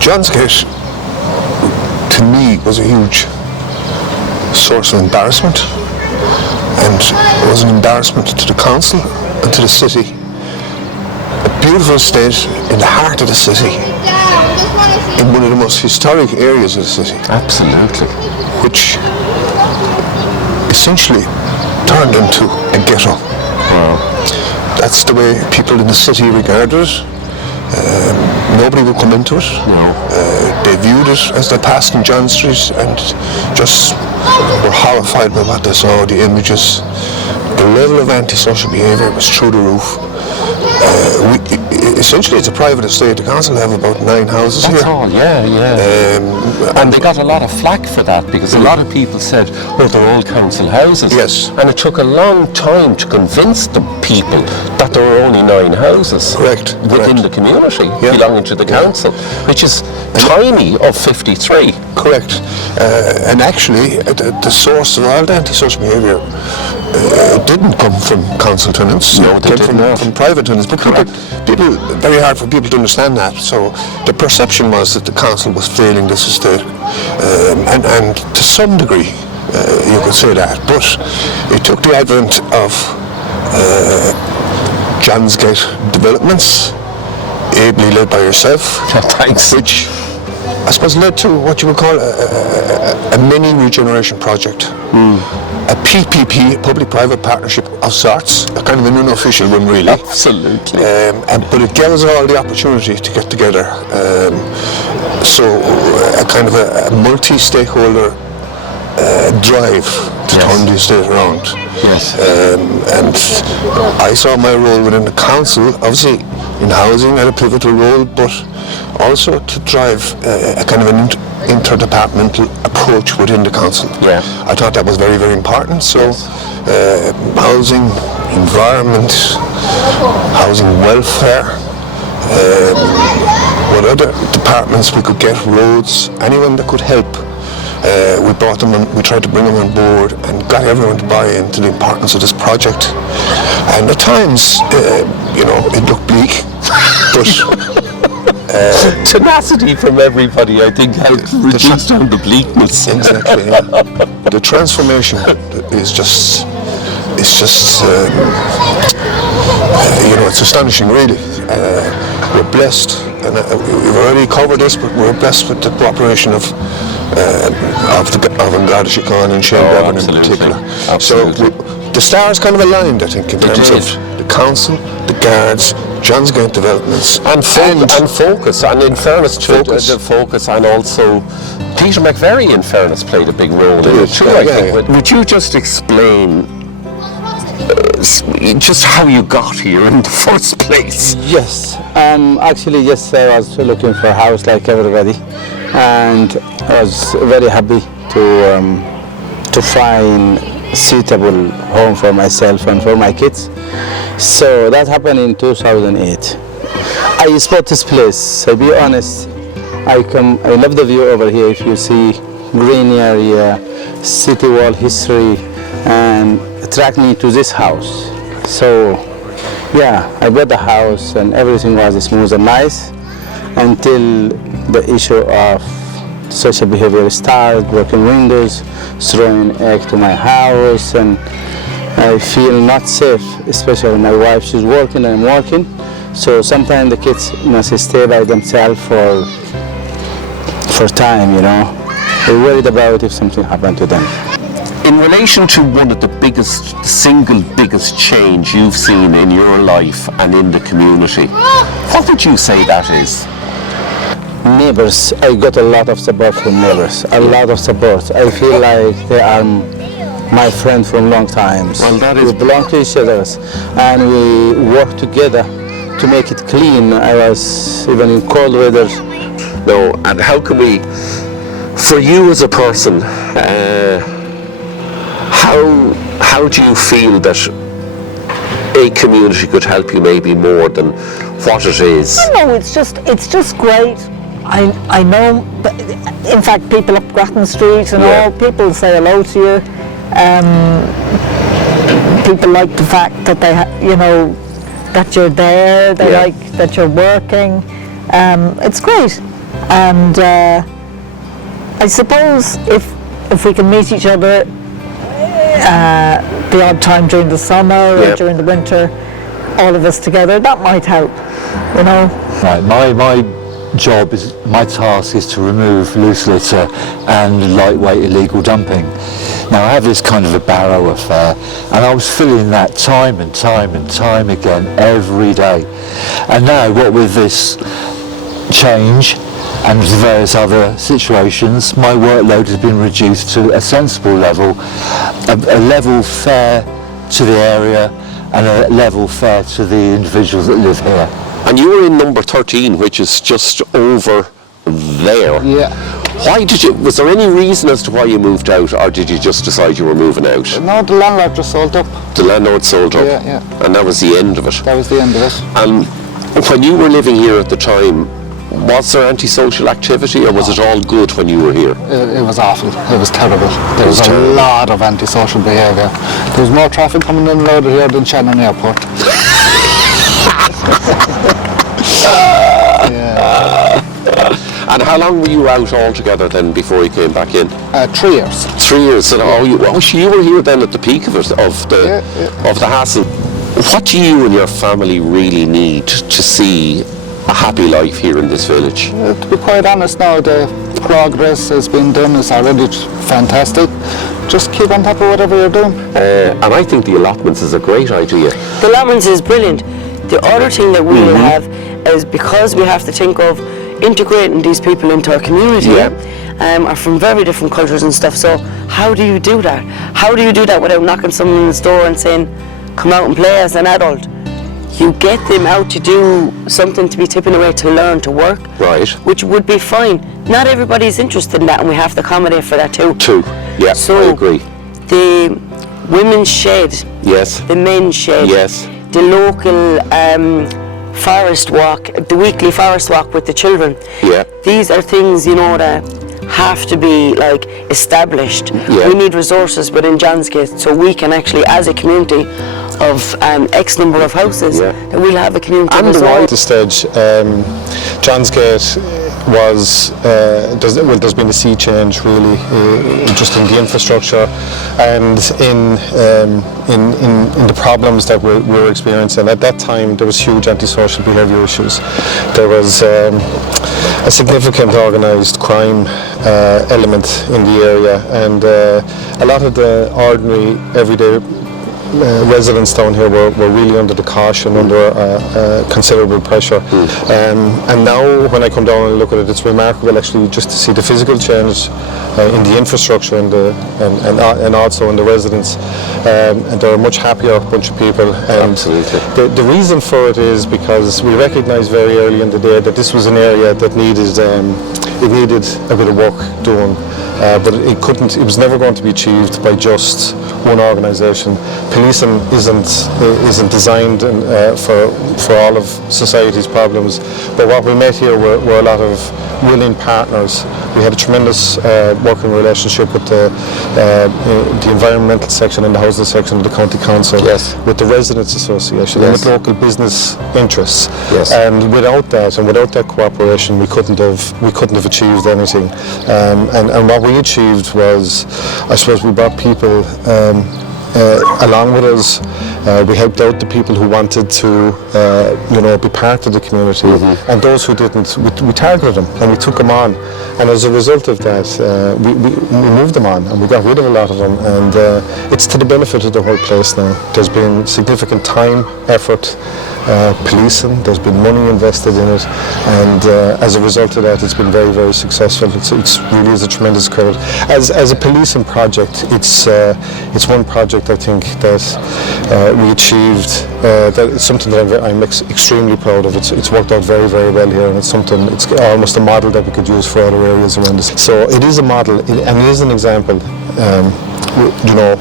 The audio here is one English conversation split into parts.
JOHNSGATE, to me, was a huge source of embarrassment, and it was an embarrassment to the council and to the city. A beautiful estate in the heart of the city, in one of the most historic areas of the city. Absolutely. Which essentially turned into a ghetto. Wow. That's the way people in the city regarded it. Nobody would come into it. No. They viewed it as they passed in John Street and just were horrified by what they saw, the images. The level of antisocial behaviour was through the roof. Essentially, it's a private estate. The council have about 9 houses here. That's all, yeah. And they got a lot of flack for that, because a lot of people said, well, they're all council houses. Yes. And it took a long time to convince the people that there were only 9 houses. Correct. Within the community, Yeah. belonging to the council, which is tiny of 53. Correct. And actually, the source of all the antisocial behaviour didn't come from council tenants. No, they it did came not. from private tenants. But people, very hard for people to understand that. So the perception was that the council was failing this estate, and to some degree, you could say that. But it took the advent of JOHNSGATE developments, ably led by yourself, Thanks. which I suppose led to what you would call a mini regeneration project. A PPP, public-private partnership of sorts, a kind of an unofficial one really. Absolutely. But it gave us all the opportunity to get together. So a kind of a multi-stakeholder drive to turn the estate around. Yes. And I saw my role within the council, obviously in housing had a pivotal role, but also to drive a kind of an interdepartmental approach within the council. Yeah. I thought that was very, very important. So housing, environment, housing welfare, what other departments we could get, roads, anyone that could help. We brought them and we tried to bring them on board and got everyone to buy into the importance of this project. And at times, it looked bleak, but tenacity from everybody, I think, helped reduce down the bleakness. exactly. Yeah. The transformation is just, it's astonishing, really. We're blessed, and we've already covered this, but we're blessed with the cooperation of Garda Síochána and Shane Bevan in particular. Absolutely. So the stars kind of aligned, I think, in terms of the council, the guards, JOHNSGATE developments, and focus. And in fairness to the focus, and also Peter McVerry, in fairness, played a big role in it too. I think. Would you just explain just how you got here in the first place? Yes, actually, yes, I was looking for a house like everybody, and I was very happy to find a suitable home for myself and for my kids. So that happened in 2008. I spot this place. I'll be honest. I love the view over here. If you see green area, city wall history, and attract me to this house. So yeah, I bought the house and everything was smooth and nice until the issue of social behavior started, broken windows, throwing egg to my house, and I feel not safe, especially my wife, she's working and I'm working. So sometimes the kids must stay by themselves for time, We're worried about if something happened to them. In relation to one of the single biggest change you've seen in your life and in the community, what would you say that is? Neighbors, I got a lot of support from neighbors, a lot of support. I feel like they are my friend from long times. Well, that is... We belong to each other and we work together to make it clean. I was even in cold weather. No, and how can we, for you as a person, how do you feel that a community could help you maybe more than what it is? No, it's just great. I know, in fact, people up Grattan Street and all, people say hello to you. People like the fact that that you're there, they like that you're working. It's great. And I suppose if we can meet each other the odd time during the summer or during the winter, all of us together, that might help, you know. Right, my job is, my task is to remove loose litter and lightweight illegal dumping. Now I have this kind of a barrow affair, and I was filling that time and time again every day. And now what with this change and various other situations, my workload has been reduced to a sensible level, a level fair to the area and a level fair to the individuals that live here. And you were in number 13, which is just over there. Yeah. Why did you, was there any reason as to why you moved out, or did you just decide you were moving out? No, the landlord just sold up. The landlord sold up? Yeah. And that was the end of it? That was the end of it. And when you were living here at the time, was there antisocial activity, or was it all good when you were here? It was awful. It was terrible. There was a lot of antisocial behaviour. There was more traffic coming in and out of here than Shannon Airport. And how long were you out altogether then before you came back in? 3 years. 3 years. And you were here then at the peak of it, of the hassle. What do you and your family really need to see a happy life here in this village? To be quite honest now, the progress has been done is already fantastic. Just keep on top of whatever you're doing. And I think the allotments is a great idea. The allotments is brilliant. The other thing that we'll have is, because we have to think of integrating these people into our community, are from very different cultures and stuff. So how do you do that? How do you do that without knocking someone on the door and saying, come out and play as an adult? You get them out to do something, to be tipping away, to learn, to work. Right. Which would be fine. Not everybody's interested in that, and we have to accommodate for that too. Yeah, so I agree. The women's shed, yes. The men's shed, yes. The local forest walk, the weekly forest walk with the children. Yeah. These are things, you know, that have to be like established. Yeah. We need resources within JOHNSGATE, so we can actually, as a community of X number of houses, that we'll have a community resort. At this stage, JOHNSGATE was, there's been a sea change really, just in the infrastructure and in the problems that we were experiencing. At that time there was huge antisocial behaviour issues. There was a significant organised crime element in the area, and a lot of the ordinary everyday residents down here were really under the caution, under considerable pressure. And now when I come down and look at it, it's remarkable actually just to see the physical change in the infrastructure and also in the residents. And they're a much happier bunch of people. And absolutely. The reason for it is because we recognised very early in the day that this was an area that needed a bit of work doing. But it was never going to be achieved by just one organisation. Policing isn't designed for all of society's problems, but what we met here were a lot of willing partners. We had a tremendous working relationship with the environmental section and the housing section of the County Council, with the Residents Association, and with local business interests. And without that cooperation, we couldn't have achieved anything. And what we achieved was, I suppose, we brought people along with us. We helped out the people who wanted to, be part of the community, and those who didn't, we targeted them and we took them on. And as a result of that, we moved them on and we got rid of a lot of them. And it's to the benefit of the whole place now. There's been significant time, effort, policing. There's been money invested in it, and as a result of that, it's been very, very successful. It's really is a tremendous credit. As a policing project, it's one project I think that we achieved. That it's something that I'm extremely proud of. It's worked out very, very well here, and it's almost a model that we could use for other areas around us. So it is a model, and it is an example.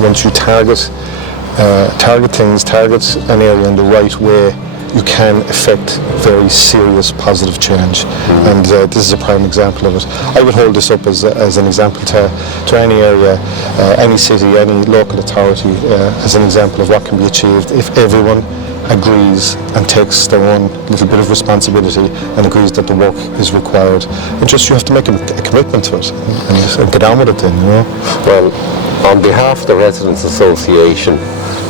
Once you target things, target an area in the right way, you can affect very serious positive change. And this is a prime example of it. I would hold this up as an example to any area, any city, any local authority, as an example of what can be achieved if everyone agrees and takes their own little bit of responsibility and agrees that the work is required. And just you have to make a commitment to it and get on with it then, you know. Well, on behalf of the Residents Association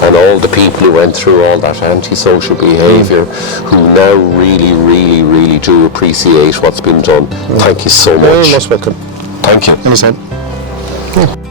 and all the people who went through all that antisocial behaviour, who now really, really do appreciate what's been done, thank you so much. You're most welcome. Thank you. Anytime.